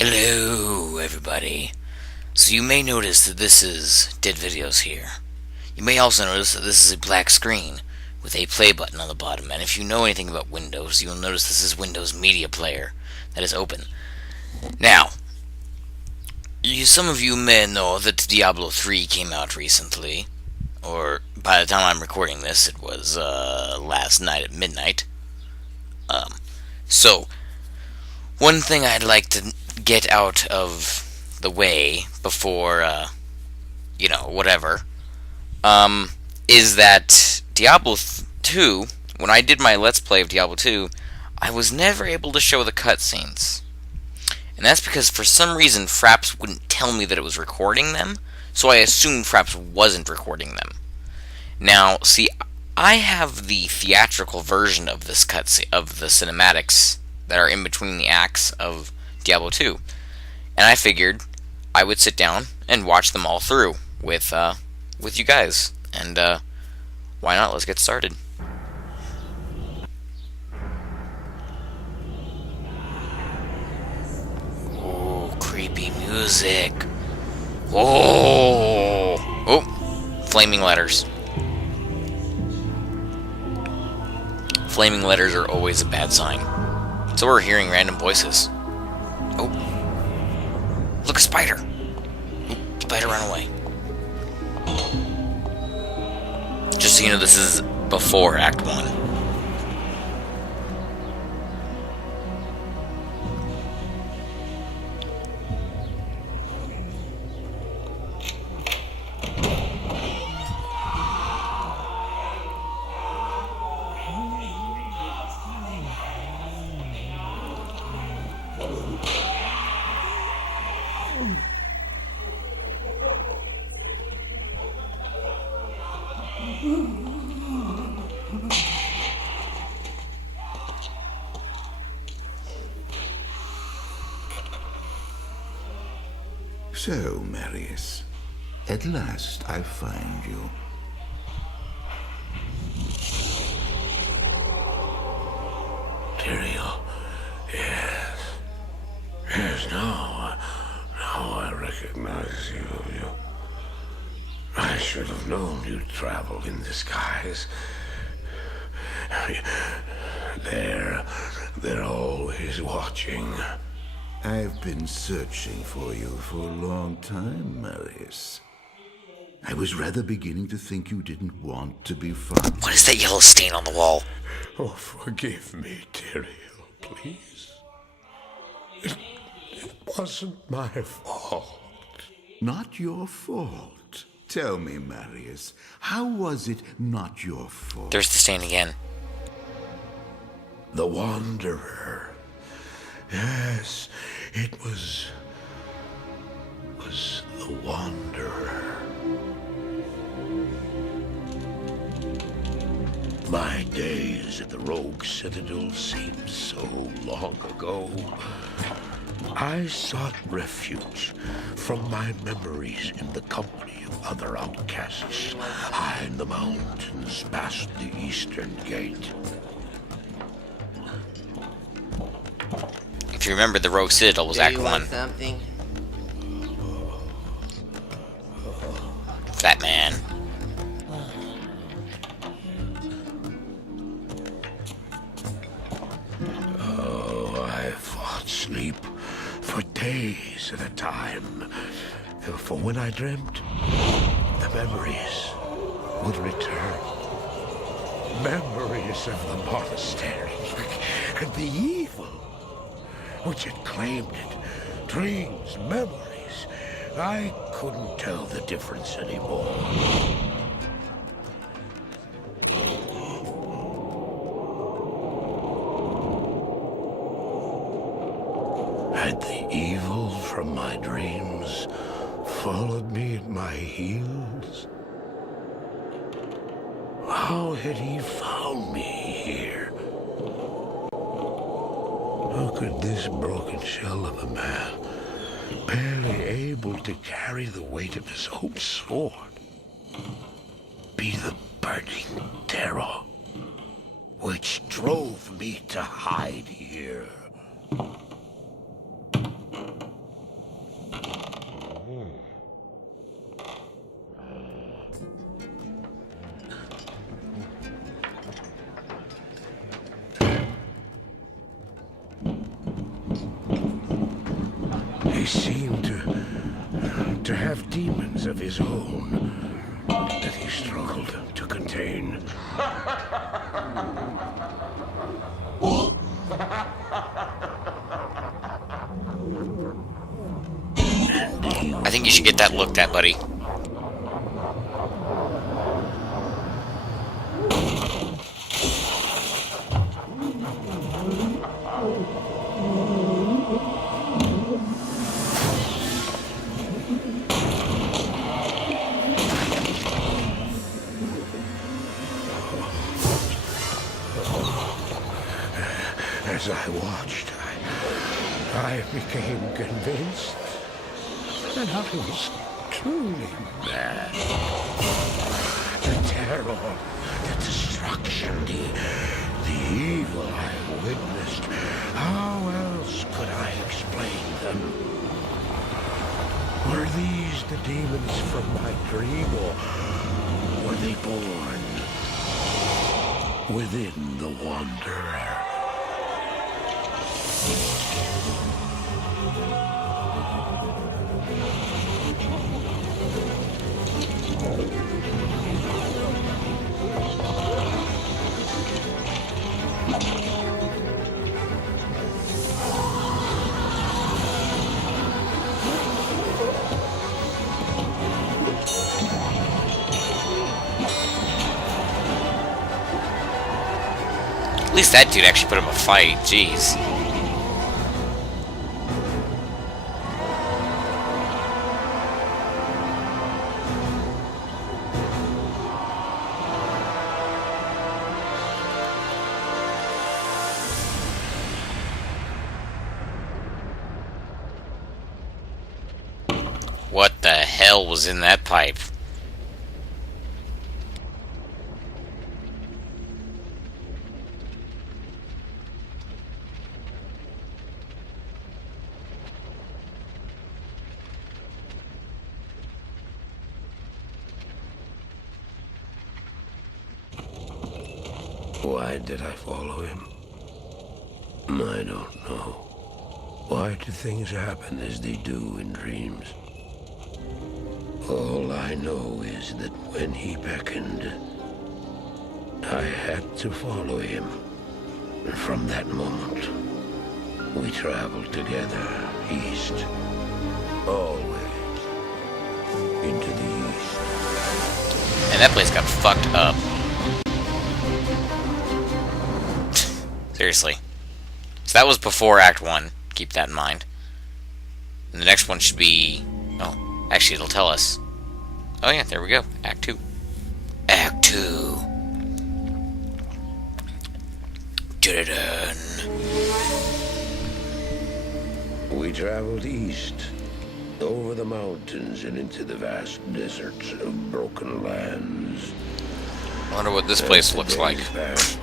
Hello, everybody. So you may notice that this is Dead Videos here. You may also notice that this is a black screen with a play button on the bottom, and if you know anything about Windows, you'll notice this is Windows Media Player that is open. Now, some of you may know that Diablo 3 came out recently, or by the time I'm recording this, it was last night at midnight. So, one thing I'd like to get out of the way before, whatever, is that Diablo 2, when I did my Let's Play of Diablo 2, I was never able to show the cutscenes. And that's because for some reason Fraps wouldn't tell me that it was recording them, so I assumed Fraps wasn't recording them. Now, see, I have the theatrical version of this cutscene, of the cinematics that are in between the acts of Diablo 2. And I figured I would sit down and watch them all through with you guys. And why not? Let's get started. Ooh, creepy music. Whoa! Oh, flaming letters. Flaming letters are always a bad sign. So we're hearing random voices. Oh. Look, a spider. Ooh, spider run away. Just so you know, this is before Act 1. So, Marius, at last I find you. Tyrael, yes. Yes, now I recognize you. I should have known you'd travel in disguise. They're always watching. I've been searching for you for a long time, Marius. I was rather beginning to think you didn't want to be found. What is that yellow stain on the wall? Oh, forgive me, Tyrael, please. It wasn't my fault. Not your fault. Tell me, Marius, how was it not your fault? There's the stain again. The Wanderer. Yes, it was the Wanderer. My days at the Rogue Citadel seem so long ago. I sought refuge from my memories in the company of other outcasts, high in the mountains past the Eastern Gate. If you remember, the Rogue Citadel was Act 1. Something? Fat man. Oh, I fought sleep for days at a time. For when I dreamt, the memories would return. Memories of the monastery and the evil which had claimed it. Dreams, memories. I couldn't tell the difference anymore. Had the evil from my dreams followed me at my heels? How had he found me here? How could this broken shell of a man, barely able to carry the weight of his own sword, be the burning terror which drove me to hide here? He seemed to have demons of his own that he struggled to contain. I think you should get that looked at, buddy. As I watched, I became convinced that I was truly mad. The terror, the destruction, the evil I witnessed. How else could I explain them? Were these the demons from my dream, or were they born within the Wanderer? At least that dude actually put up a fight. Jeez. What the hell was in that pipe? Why did I follow him? I don't know. Why do things happen as they do in dreams? All I know is that when he beckoned, I had to follow him. And from that moment, we traveled together east. Always into the east. And that place got fucked up. Seriously. So that was before Act 1. Keep that in mind. And the next one should be... Oh, actually it'll tell us. Oh yeah, there we go. Act 2. Act 2. Dun-dun-dun. We traveled east, over the mountains and into the vast deserts of broken lands. I wonder what this place looks like.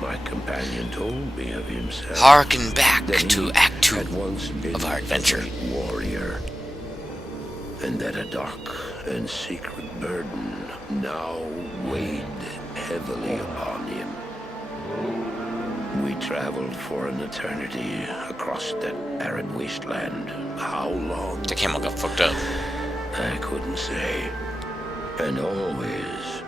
My companion told me of himself. Harken back That to he Act 2 had once been of our adventure. a great warrior, and that a dark and secret burden now weighed heavily upon him. We traveled for an eternity across that arid wasteland. How long? The camel got fucked up. I couldn't say. And always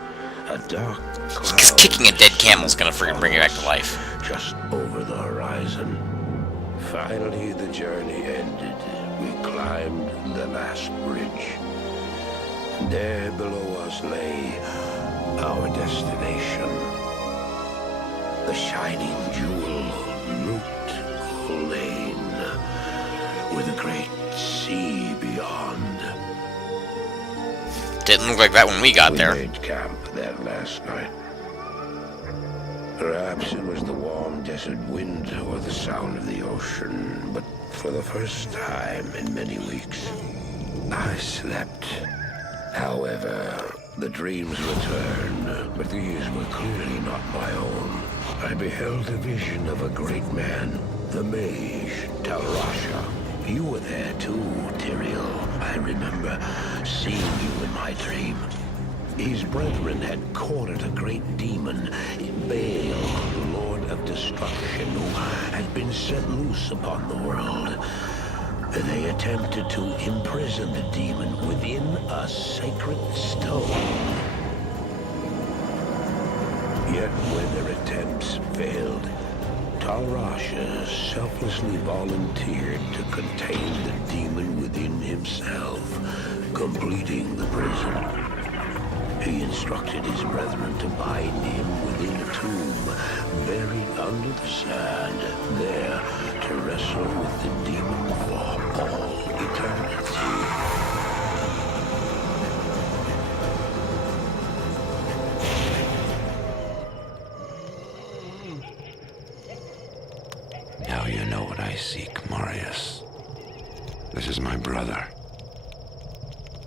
a dark cloud. Because kicking a dead camel's gonna freaking bring you back to life. Just over the horizon. Finally, the journey ended. We climbed the last bridge. There below us lay our destination. The shining jewel, Loot Lane, with a great sea beyond. Didn't look like that when we got there. We made camp there last night. Perhaps it was the warm desert wind or the sound of the ocean, but for the first time in many weeks, I slept. However, the dreams returned, but these were clearly not my own. I beheld a vision of a great man, the mage, Talrasha. You were there too, Tyrael. I I remember seeing you in my dream. His brethren had cornered a great demon, Baal, the Lord of Destruction, who had been set loose upon the world. They attempted to imprison the demon within a sacred stone. Yet when their attempts failed, Talrasha selflessly volunteered to contain the demon within himself, completing the prison. He instructed his brethren to bind him within a tomb, buried under the sand, there to wrestle with the demon for all eternity. Now you know what I seek, Marius. This is my brother.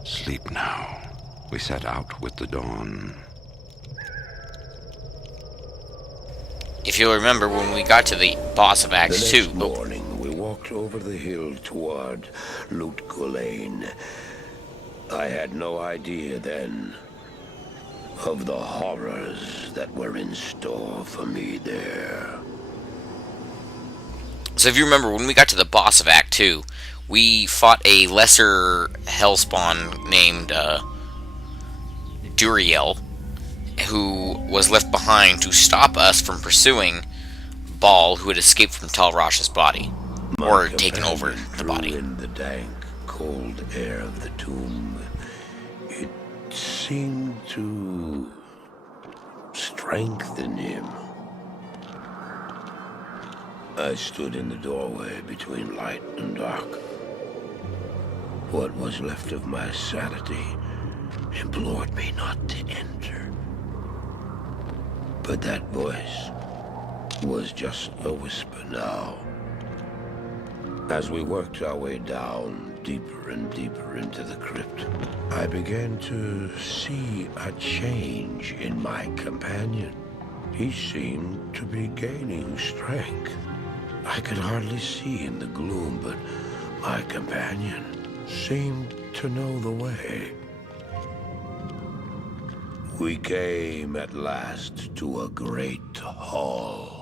Sleep now. We set out with the dawn. If you'll remember, when we got to the boss of The Acts 2... next morning, we walked over the hill toward Lutgulain. I had no idea then of the horrors that were in store for me there. So if you remember, when we got to the boss of Act 2, we fought a lesser hellspawn named Duriel, who was left behind to stop us from pursuing Baal, who had escaped from Talrasha's body, or taken over the body. In the dank, cold air of the tomb, it seemed to strengthen him. I stood in the doorway between light and dark. What was left of my sanity implored me not to enter. But that voice was just a whisper now. As we worked our way down, deeper and deeper into the crypt, I began to see a change in my companion. He seemed to be gaining strength. I could hardly see in the gloom, but my companion seemed to know the way. We came at last to a great hall.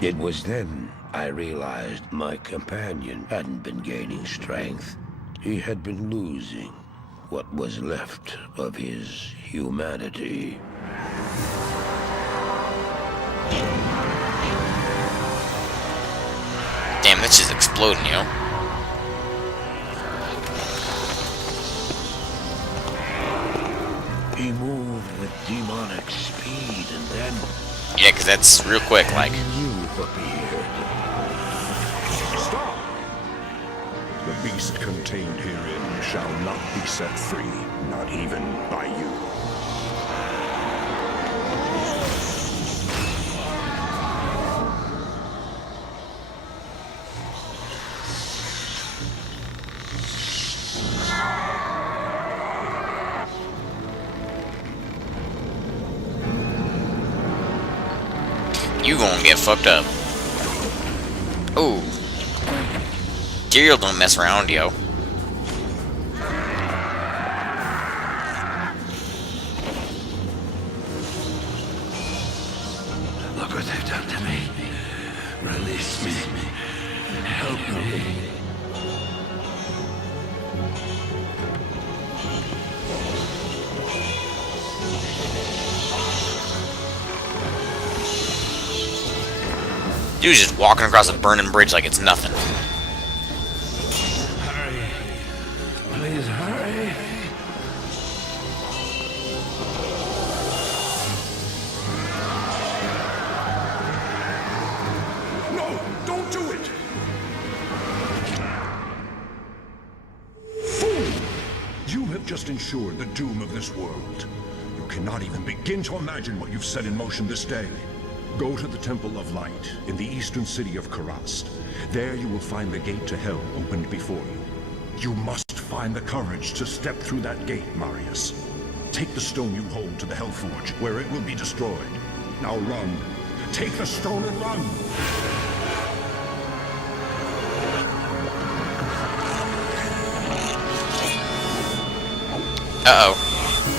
It was then I realized my companion hadn't been gaining strength. He had been losing what was left of his humanity. Damn, that's just exploding, yo. He moved with demonic speed, and then Yeah, because that's real quick, like. you appeared. Stop! The beast contained herein shall not be set free, not even by you. You gonna get fucked up. Ooh. Tyrael don't mess around, yo. Look what they've done to me. Release me. Help me. Dude's just walking across a burning bridge like it's nothing. Hurry. Please hurry. No, don't do it! You have just ensured the doom of this world. You cannot even begin to imagine what you've set in motion this day. Go to the Temple of Light in the eastern city of Karast. There you will find the gate to hell opened before you. You must find the courage to step through that gate, Marius. Take the stone you hold to the Hellforge, where it will be destroyed. Now run. Take the stone and run! Uh-oh.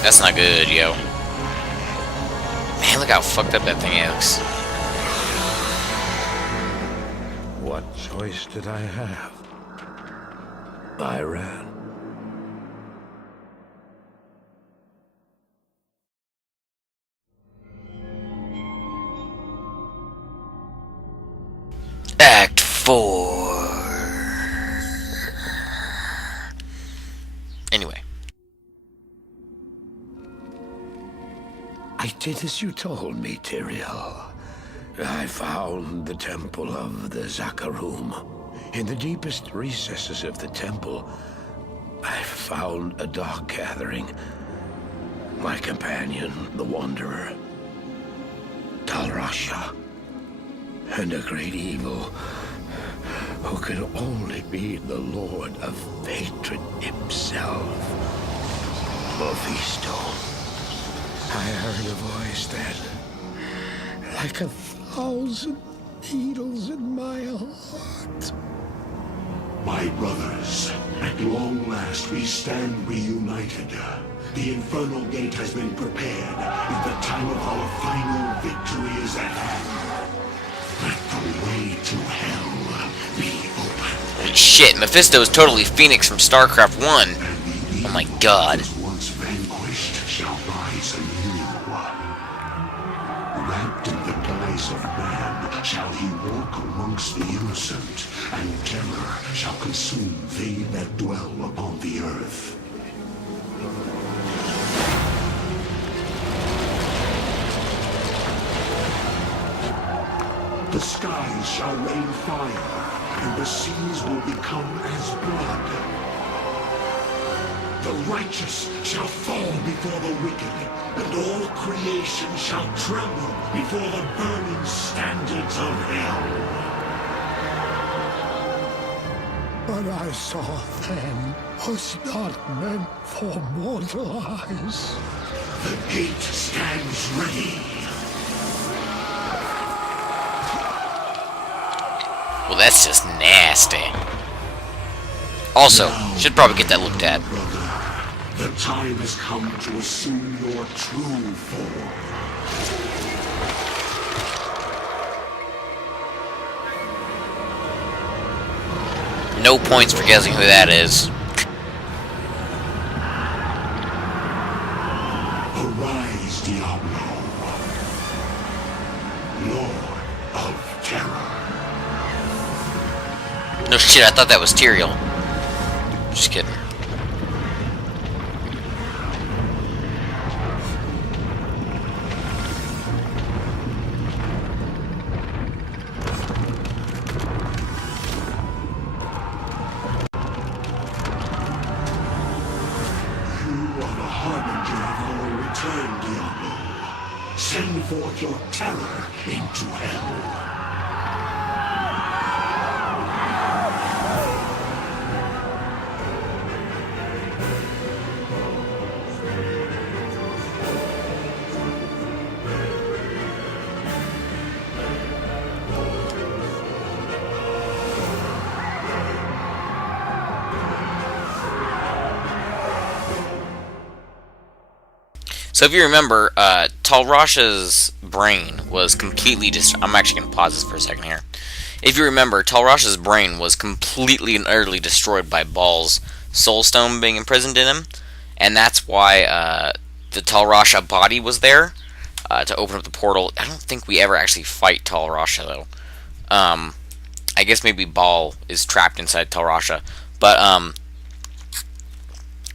That's not good, yo. Man, look how fucked up that thing looks. What choice did I have? I ran. Act 4. Anyway. I did as you told me, Tyrael. I found the temple of the Zakarum. In the deepest recesses of the temple, I found a dark gathering. My companion, the Wanderer, Talrasha, and a great evil who could only be the Lord of Hatred himself, Mephisto. I heard a voice then, like 1,000 needles in my heart. My brothers, at long last we stand reunited. The Infernal Gate has been prepared, and the time of our final victory is at hand. Let the way to hell be open. Shit, Mephisto is totally Phoenix from StarCraft 1. Oh my god. Once vanquished shall rise anew. Wrapped in the guise of man shall he walk amongst the innocent, and terror shall consume they that dwell upon the earth. The skies shall rain fire, and the seas will become as blood. The righteous shall fall before the wicked, and all creation shall tremble before the burning standards of hell. What I saw then was not meant for mortal eyes. The gate stands ready. Well, that's just nasty. Also, should probably get that looked at. Brother, the time has come to assume your true form. No points for guessing who that is. Arise, Diablo, Lord of Terror. No shit, I thought that was Tyrael. Just kidding. Return, Diablo. Send forth your terror into hell. So if you remember, Talrasha's brain was completely I'm actually going to pause this for a second here. If you remember, Talrasha's brain was completely and utterly destroyed by Baal's soulstone being imprisoned in him. And that's why the Talrasha body was there to open up the portal. I don't think we ever actually fight Talrasha, though. I guess maybe Baal is trapped inside Talrasha. But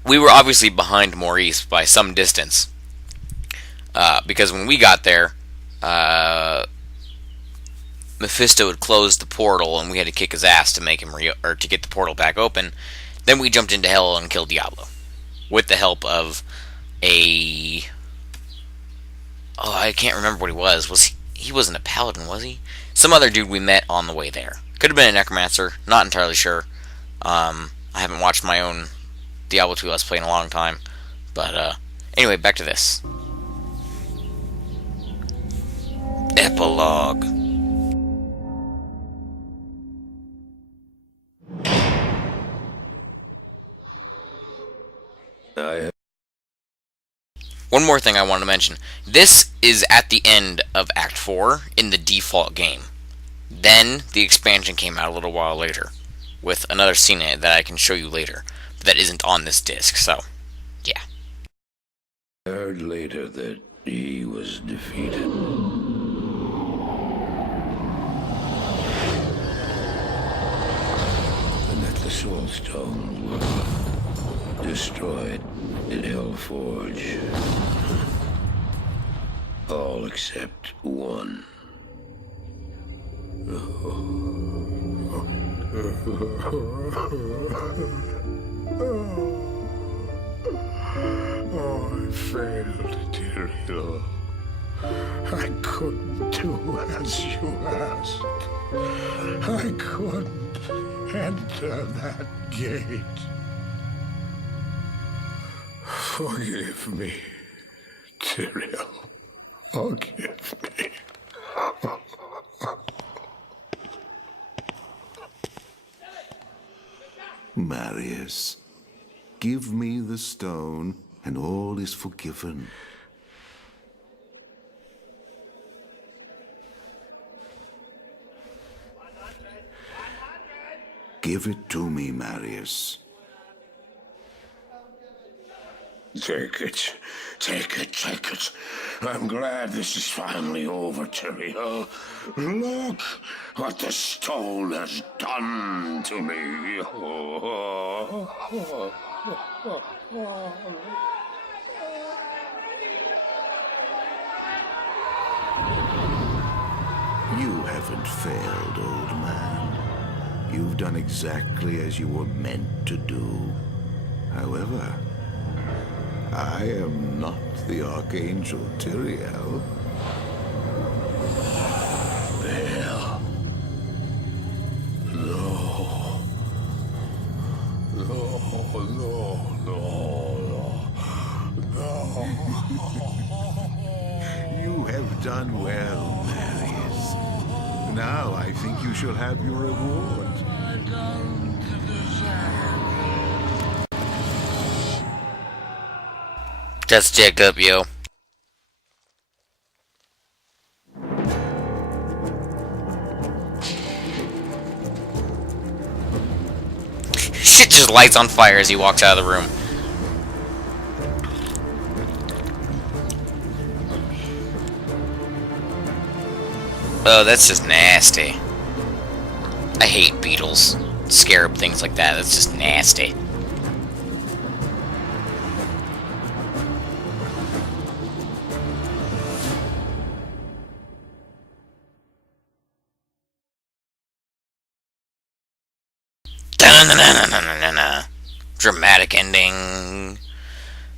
we were obviously behind Maurice by some distance. Because when we got there, Mephisto had closed the portal, and we had to kick his ass to make him to get the portal back open. Then we jumped into hell and killed Diablo. with the help of a... Oh, I can't remember what he was. He wasn't a paladin, was he? Some other dude we met on the way there. Could have been a necromancer. Not entirely sure. I haven't watched my own Diablo 2 Let's Play in a long time. But, anyway, back to this. Epilogue. One more thing I wanted to mention. This is at the end of Act 4 in the default game. Then the expansion came out a little while later with another scene in it that I can show you later, but that isn't on this disc, so yeah. I heard later that he was defeated. And that the Soul Stones were destroyed in Hellforge. All except one. Oh, I failed, dear Hill. I couldn't do as you asked. I couldn't enter that gate. Forgive me, Tyrael. Forgive me. Marius, give me the stone, and all is forgiven. Give it to me, Marius. Take it. Take it, take it. I'm glad this is finally over, Tyrael. Look what the stone has done to me. You haven't failed, old man. You've done exactly as you were meant to do. However, I am not the Archangel Tyrael. Well, no. No, no, no, no. You have done well, Marius. Now I think you shall have your reward. I don't deserve. That's Jacob, yo. Shit just lights on fire as he walks out of the room. Oh, that's just nasty. I hate beetles, scarab, things like that. That's just nasty. Dramatic ending.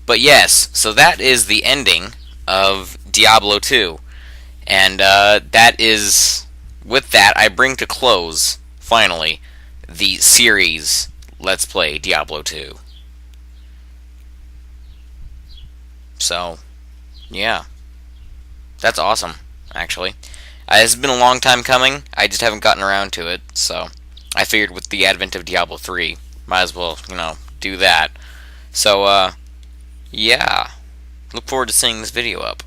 But yes, so that is the ending of Diablo 2. And that is, with that, I bring to close, finally, the series Let's Play Diablo 2. So, yeah. That's awesome, actually. It's been a long time coming, I just haven't gotten around to it, so I figured with the advent of Diablo 3, might as well, do that. So, yeah. Look forward to seeing this video up.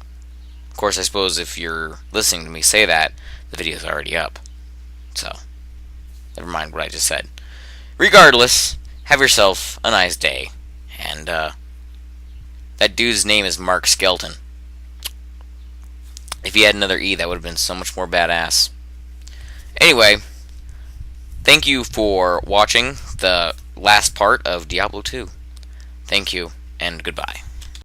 Of course, I suppose if you're listening to me say that, the video's already up. So, never mind what I just said. Regardless, have yourself a nice day. And, that dude's name is Mark Skelton. If he had another E, that would have been so much more badass. Anyway, thank you for watching the last part of Diablo 2. Thank you, and goodbye.